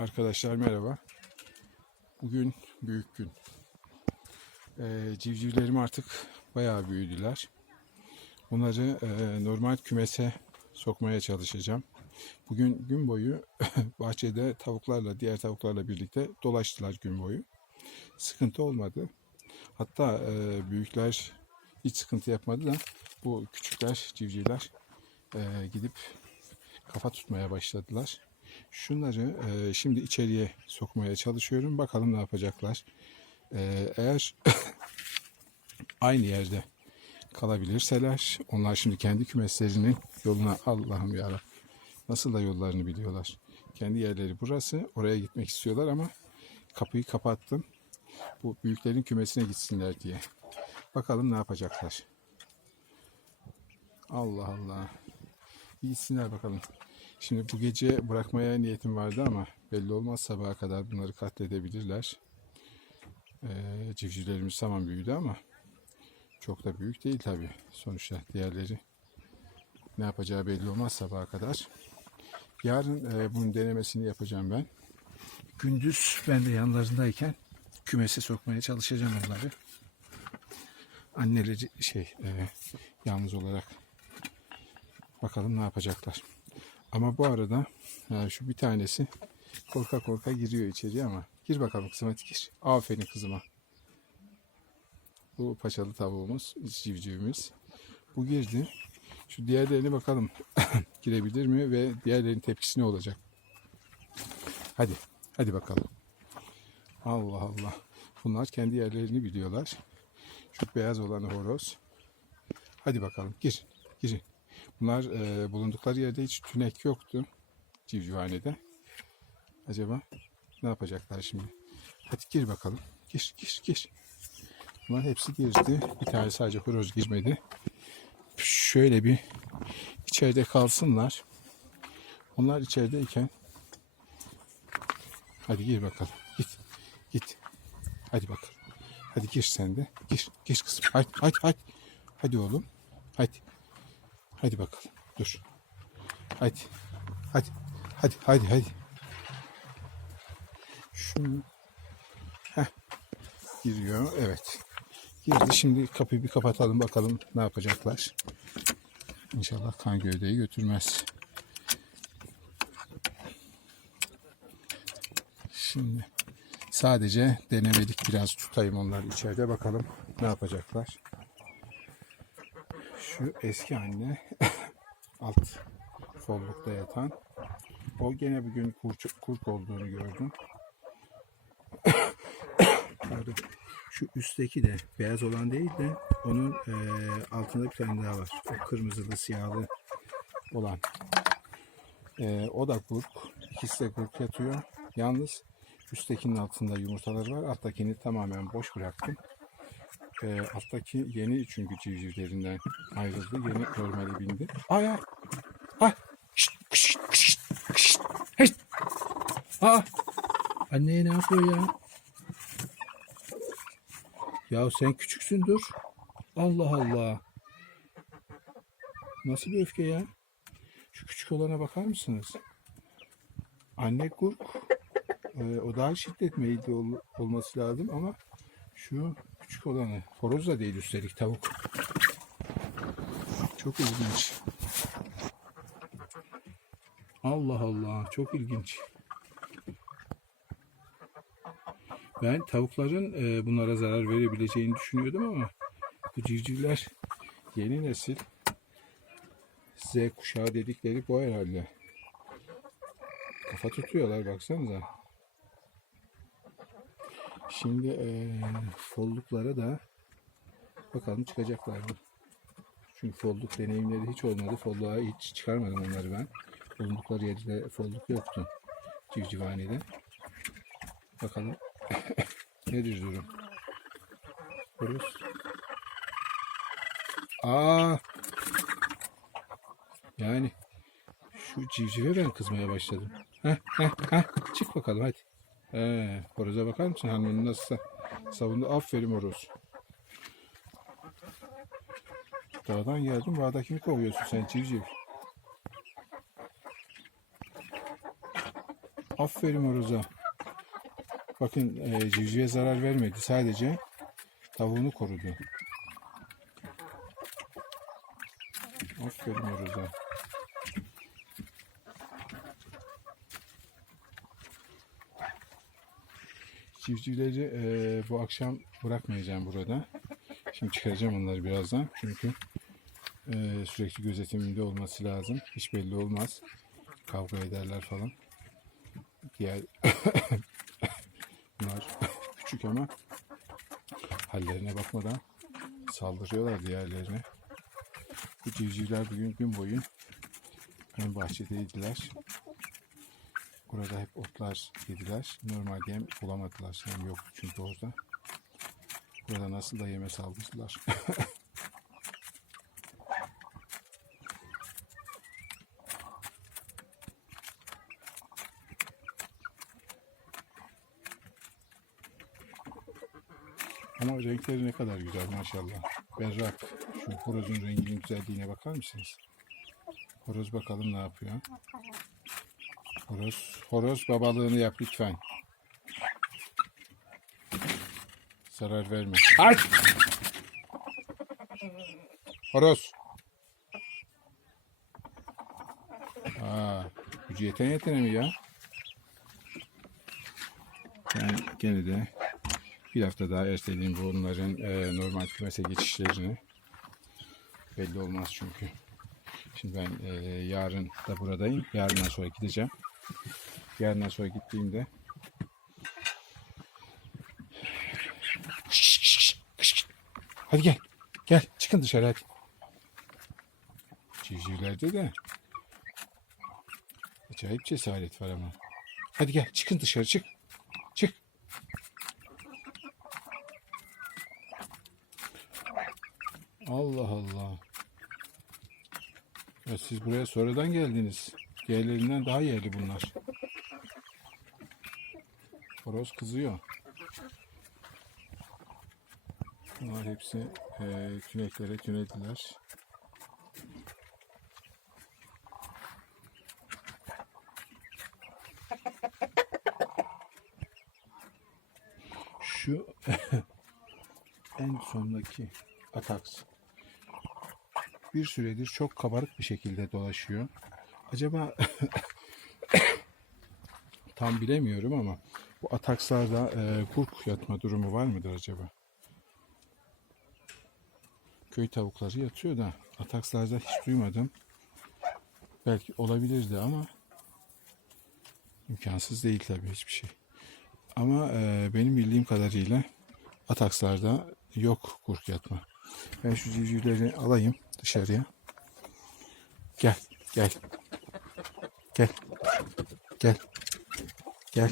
Arkadaşlar merhaba. Bugün büyük gün. Ee, civcivlerim artık bayağı büyüdüler. Bunları e, normal kümese sokmaya çalışacağım. Bugün gün boyu bahçede tavuklarla, diğer tavuklarla birlikte dolaştılar gün boyu. Sıkıntı olmadı. Hatta e, büyükler hiç sıkıntı yapmadı da bu küçükler, civcivler e, gidip kafa tutmaya başladılar. Şunları e, şimdi içeriye sokmaya çalışıyorum. Bakalım ne yapacaklar. E, eğer aynı yerde kalabilirseler, onlar şimdi kendi kümeslerinin yoluna Allah'ım ya nasıl da yollarını biliyorlar. Kendi yerleri burası. Oraya gitmek istiyorlar ama kapıyı kapattım. Bu büyüklerin kümesine gitsinler diye. Bakalım ne yapacaklar. Allah Allah. Gitsinler bakalım. Şimdi bu gece bırakmaya niyetim vardı ama belli olmaz sabaha kadar bunları katledebilirler. Ee, civcivlerimiz tamam büyüdü ama çok da büyük değil tabi. Sonuçta diğerleri ne yapacağı belli olmaz sabaha kadar. Yarın e, bunun denemesini yapacağım ben. Gündüz ben de yanlarındayken kümese sokmaya çalışacağım onları. Anneleri şey e, yalnız olarak bakalım ne yapacaklar. Ama bu arada yani şu bir tanesi korka korka giriyor içeriye ama gir bakalım kızım hadi gir. Aferin kızıma. Bu paçalı tavuğumuz, civcivimiz. Bu girdi. Şu diğerlerine bakalım girebilir mi ve diğerlerinin tepkisi ne olacak? Hadi, hadi bakalım. Allah Allah. Bunlar kendi yerlerini biliyorlar. Şu beyaz olanı horoz. Hadi bakalım gir, girin. Bunlar e, bulundukları yerde hiç tünek yoktu civcivhanede. Acaba ne yapacaklar şimdi? Hadi gir bakalım. Gir, gir, gir. Bunlar hepsi girdi. Bir tane sadece horoz girmedi. Şöyle bir içeride kalsınlar. Onlar içerideyken hadi gir bakalım. Git. Git. Hadi bakalım. Hadi gir sen de. Gir. Gir kızım. Hadi hadi hadi. Hadi oğlum. Hadi. Hadi bakalım. Dur. Hadi. Hadi. Hadi hadi hadi. Şunu Heh. giriyor. Evet. Girdi. Şimdi kapıyı bir kapatalım bakalım ne yapacaklar. İnşallah kan gövdeyi götürmez. Şimdi sadece denemedik biraz tutayım onları içeride bakalım ne yapacaklar. Şu eski anne alt follukta yatan. O gene bugün kurç, kurk olduğunu gördüm. Pardon. Şu üstteki de beyaz olan değil de onun eee, altında bir tane daha var. O kırmızılı siyahlı olan. Eee, o da kurk. İkisi de kurk yatıyor. Yalnız üsttekinin altında yumurtaları var. Alttakini tamamen boş bıraktım. E, alttaki yeni çünkü civcivlerinden ayrıldı. Yeni normale bindi. Ay ay. Ay. Şşt, şşt, şşt, şşt. Hey. Aa. Anne ne yapıyor ya? Ya sen küçüksün dur. Allah Allah. Nasıl bir öfke ya? Şu küçük olana bakar mısınız? Anne kurk. E, o daha şiddetli ol, olması lazım ama şu küçük olanı. Horoz da değil üstelik tavuk. Çok ilginç. Allah Allah çok ilginç. Ben tavukların e, bunlara zarar verebileceğini düşünüyordum ama bu civcivler yeni nesil Z kuşağı dedikleri bu herhalde. Kafa tutuyorlar baksanıza. Şimdi eee folluklara da bakalım çıkacaklar mı? Çünkü folluk deneyimleri hiç olmadı. Folluğa hiç çıkarmadım onları ben. Bulundukları yerde folluk yoktu. Civcivhanede. Bakalım nedir durum? Horoz. Aa! Yani şu civcive ben kızmaya başladım. Heh, heh, heh. Çık bakalım hadi. Ee, horoza bakar mısın hanımın nasıl savundu? Aferin horoz. Dağdan geldin bağdakini kovuyorsun sen civciv. Aferin horoza. Bakın e, civcive zarar vermedi. Sadece tavuğunu korudu. Aferin horoza. Civcivleri e, bu akşam bırakmayacağım burada. Şimdi çıkaracağım onları birazdan. Çünkü e, sürekli gözetiminde olması lazım. Hiç belli olmaz. Kavga ederler falan. Diğer bunlar küçük ama hallerine bakmadan saldırıyorlar diğerlerine. Bu civcivler bugün gün boyu ön bahçedeydiler. Burada hep otlar yediler. Normalde yem bulamadılar. Yem yok çünkü orada. Burada nasıl da yeme saldırdılar. Ama renkleri ne kadar güzel maşallah. Berrak. Şu horozun renginin güzelliğine bakar mısınız? Horoz bakalım ne yapıyor. Horoz, horoz babalığını yap lütfen. Zarar verme. Ay! Horoz. Aa, gücü yeten yetene mi ya? Ben gene de bir hafta daha erteleyeyim bunların e, normal kümese geçişlerini. Belli olmaz çünkü. Şimdi ben e, yarın da buradayım. Yarından sonra gideceğim. Yarından sonra gittiğimde Hadi gel. Gel. Çıkın dışarı hadi. Civcivlerde de acayip cesaret var ama. Hadi gel. Çıkın dışarı çık. Çık. Allah Allah. Ya siz buraya sonradan geldiniz. Diğerlerinden daha yerli bunlar. Horoz kızıyor. Bunlar hepsi eee tüneklere tünediler. Şu en sondaki ataks bir süredir çok kabarık bir şekilde dolaşıyor. Acaba tam bilemiyorum ama bu atakslarda e, kurk yatma durumu var mıdır acaba? Köy tavukları yatıyor da atakslarda hiç duymadım. Belki olabilirdi ama imkansız değil tabii hiçbir şey. Ama e, benim bildiğim kadarıyla atakslarda yok kurk yatma. Ben şu civcivleri alayım dışarıya. Gel, gel. Gel. Gel. Gel.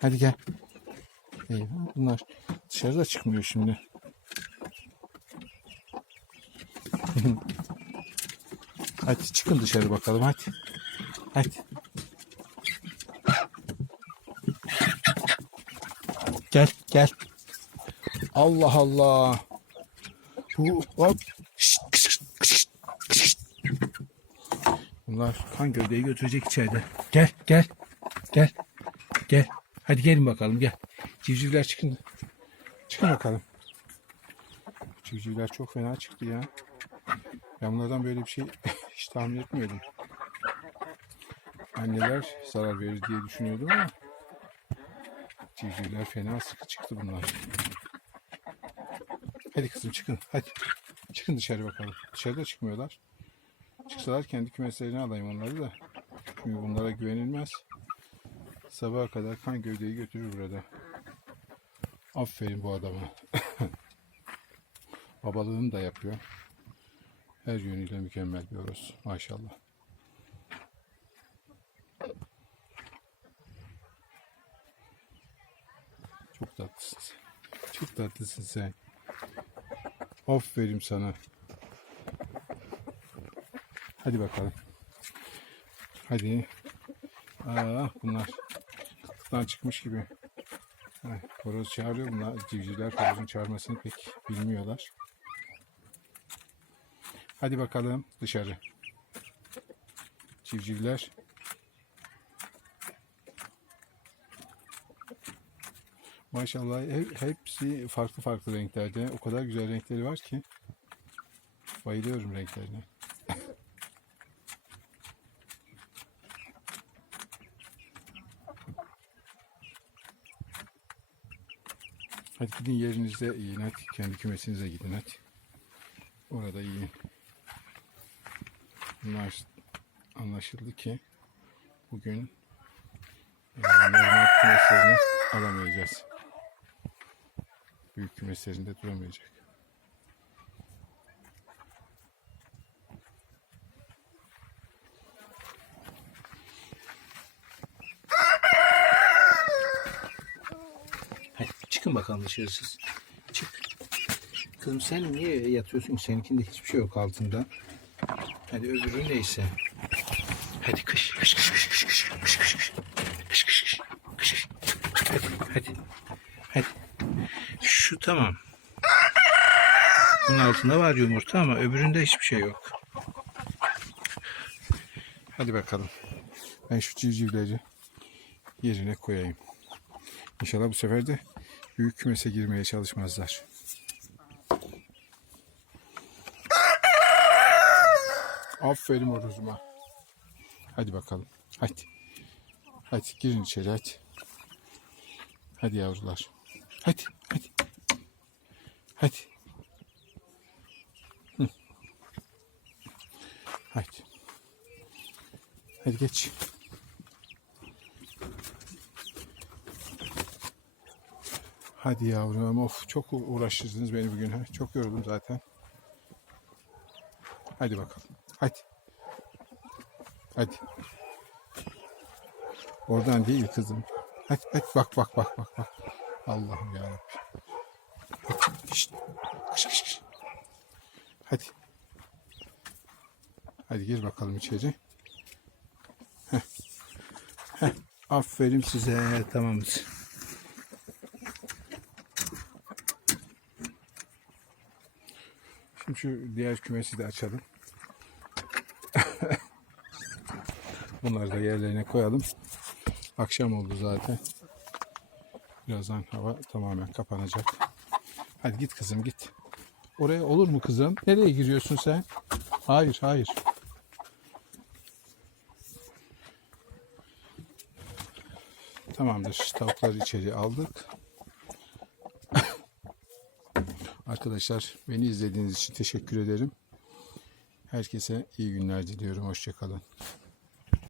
Hadi gel. Eyvah bunlar dışarıda çıkmıyor şimdi. hadi çıkın dışarı bakalım hadi. Hadi. Gel gel. Allah Allah. Hop. Bunlar kan gövdeyi götürecek içeride. Gel gel. Gel. Gel. Hadi gelin bakalım gel. Civcivler çıkın. Çıkın bakalım. Civcivler çok fena çıktı ya. Ben bunlardan böyle bir şey hiç tahmin etmiyordum. Anneler zarar verir diye düşünüyordum ama Civcivler fena sıkı çıktı bunlar. Hadi kızım çıkın. Hadi. Çıkın dışarı bakalım. Dışarıda çıkmıyorlar. Çıksalar kendi kümeslerine alayım onları da. Çünkü bunlara güvenilmez. Sabaha kadar kan gövdeyi götürür burada. Aferin bu adama. Babalığını da yapıyor. Her yönüyle mükemmel bir horoz. Maşallah. Çok tatlısın. Çok tatlısın sen. Aferin sana. Hadi bakalım. Hadi. Aa, bunlar kıtlıktan çıkmış gibi. Ay, horoz çağırıyor bunlar. Civcivler horozun çağırmasını pek bilmiyorlar. Hadi bakalım dışarı. Civcivler. Maşallah he- hepsi farklı farklı renklerde. O kadar güzel renkleri var ki. Bayılıyorum renklerine. Hadi gidin yerinizde yiyin hadi. Kendi kümesinize gidin hadi. Orada yiyin. Bunlar anlaşıldı ki bugün e, normal kümeslerini alamayacağız. Büyük kümeslerinde duramayacak. Hadi çıkın bakalım dışarı siz. Çık. Kızım sen niye yatıyorsun ki? Seninkinde hiçbir şey yok altında. Hadi öbürü neyse. Hadi kış. Kış kış kış kış kış kış kış kış. Kış kış kış. Kış kış. Hadi. Hadi. Tamam. Bunun altında var yumurta ama öbüründe hiçbir şey yok. Hadi bakalım. Ben şu civcivleri yerine koyayım. İnşallah bu sefer de büyük kümese girmeye çalışmazlar. Aferin oruzuma. Hadi bakalım. Hadi. Hadi girin içeri hadi. Hadi yavrular. Hadi hadi. Hadi. Hadi. Hadi geç. Hadi yavrum of çok uğraştırdınız beni bugün. ha. Çok yoruldum zaten. Hadi bakalım. Hadi. Hadi. Oradan değil kızım. Hadi hadi bak bak bak bak bak. Allah'ım ya. Şşt. Kış, kış, kış. Hadi. Hadi gir bakalım içeri. Heh. Heh. Aferin size. Tamamız. Şimdi şu diğer kümesi de açalım. Bunları da yerlerine koyalım. Akşam oldu zaten. Birazdan hava tamamen kapanacak. Hadi git kızım git. Oraya olur mu kızım? Nereye giriyorsun sen? Hayır hayır. Tamamdır. Tavukları içeri aldık. Arkadaşlar beni izlediğiniz için teşekkür ederim. Herkese iyi günler diliyorum. Hoşçakalın.